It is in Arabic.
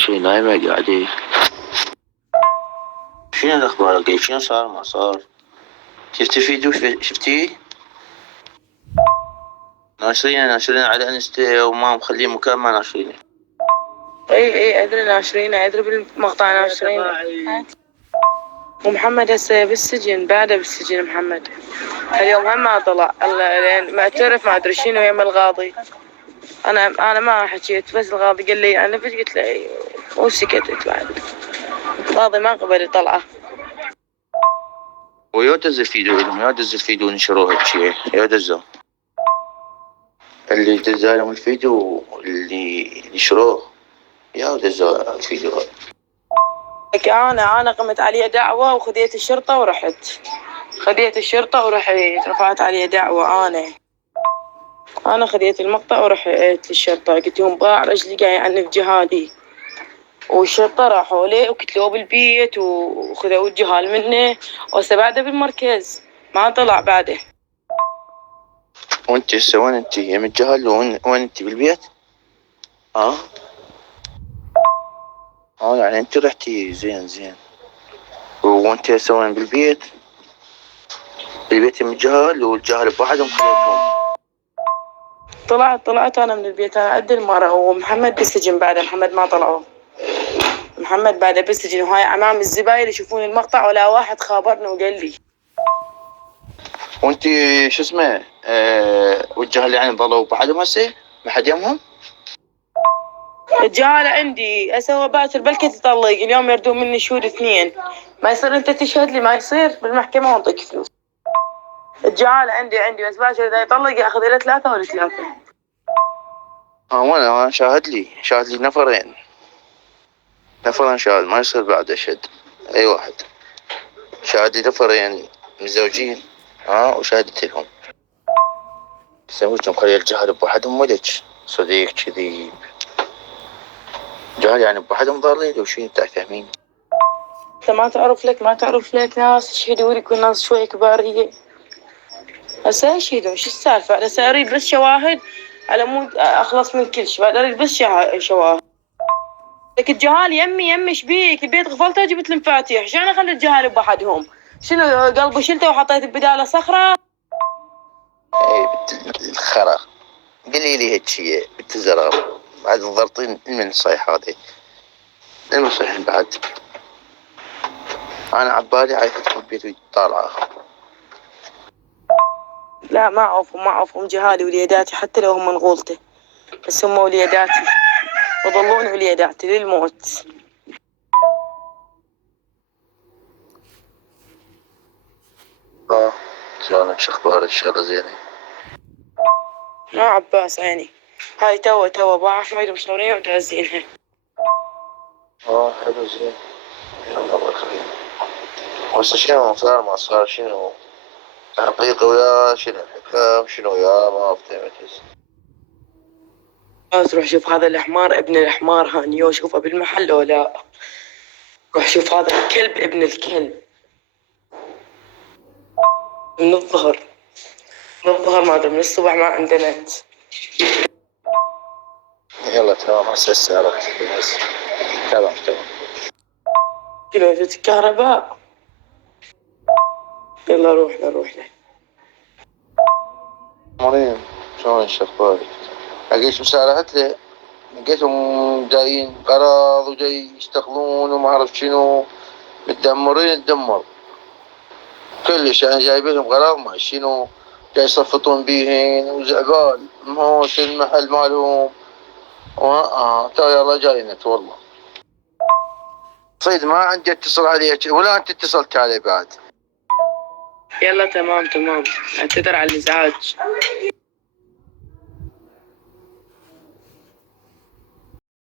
ناشرين نايمة قاعدين. شنو الأخبار؟ شنو صار ما صار؟ شفتي فيديو شفتيه؟ ناشرين على انستا وما مخلين مكان ما ناشرينه. اي ادري ناشرينه، ادري بالمقطع ناشرينه. ومحمد هسه بالسجن، بعده بالسجن محمد. اليوم هم ما طلع لان معترف ما ادري شنو يم القاضي. انا ما حكيت، بس القاضي قال لي انا فيش، قلت له وسكتت بعد. القاضي ما قبل يطلعه. ويودز الفيديو لهم، يودز الفيديو نشروه بشي، يودزوا اللي دزالهم الفيديو اللي نشروه، يودزوا الفيديو. انا قمت عليه دعوة وخذيت الشرطة ورحت. رفعت عليه دعوة. انا خذيت المقطع ورحت للشرطة، قلت لهم باع رجلي قاعد يعنف جهادي. والشرطة راحوا لي وكتلوه بالبيت وخذوا الجهال منه، وهسه بعده بالمركز ما طلع بعده. وانت هسه وين انت؟ يم الجهل وين انت بالبيت؟ يعني انت رحتي زين. وانت هسه وين بالبيت يم الجهل والجهل بوحدهم خليتهم؟ طلعت انا من البيت، انا عند المرة، ومحمد بالسجن بعده. محمد ما طلعوه، محمد بعده بالسجن، وهاي امام الزباين يشوفون المقطع ولا واحد خابرني وقال لي. وانت شو اسمه والجهل يعني ظلوا بوحدهم هسه؟ ما حد يمهم؟ الجهالة عندي هسه، هو باكر بلكي تطلق اليوم يردون مني شهود 2. ما يصير انت تشهد لي، ما يصير بالمحكمة وانطيك فلوس. الجهالة عندي بس باكر اذا يطلق ياخذ له 3 ولا 3. وانا شاهد لي نفرين شاهد، ما يصير بعد اشهد اي واحد. شاهد لي نفرين متزوجين وشاهدت لهم. سويتهم خلي الجهل بوحدهم ولك صديق كذي. جهل يعني بوحدهم ضالين وشي انت فاهمين؟ انت ما تعرف لك ناس يشهدوا لك، والناس شوي كبار هي. هسه يشهدون شو السالفة؟ هسه اريد بس شواهد على مود اخلص من كل شيء، بعد اريد بس شواهد. لك الجهال يمي شبيك؟ البيت غفلته وجبت المفاتيح، شلون اخلي الجهال بوحدهم؟ شنو قلبي شلته وحطيت بداله صخرة؟ اي بنت الخرا، قولي لي هيك شيء بنت الزرار بعد الضرطين من صيح هذه المصيحين بعد. انا عبالي عايفتكم البيت طالعه. لا ما اعوفهم جهالي وليداتي، حتى لو هم من غولته، بس هم وليداتي وظلون وليداتي للموت. شلونك؟ شو اخبارك؟ ان شاء الله زينه. عباس عيني، هاي تو باع حميد مشلونية ودازينها. حلو زين. الله خير. هسه شنو صار ما صار؟ شنو حقيقة ويا شنو الحكام؟ شنو ويا ما فهمت هسه. بس روح شوف هذا الحمار، ابن الحمار هانيو، شوفه بالمحل ولا؟ روح شوف هذا الكلب ابن الكلب من الظهر ما ادري، من الصبح ما عنده نت. يلا تمام هسه عرفت بس. تمام. شنو الكهرباء؟ يلا روح له. مريم شلون اخبارك؟ لقيت مسارحت له، لقيتهم جايين قراض وجاي يشتغلون وما اعرف شنو، متدمرين تدمر كلش. يعني جايبين لهم قراض ما شنو، جاي يصفطون بيهن وزعقال مهوش المحل مالهم. تو يلا جاينت والله. صيد ما عندي اتصل عليك ولا انت اتصلت علي بعد. يلا تمام، اعتذر على الازعاج.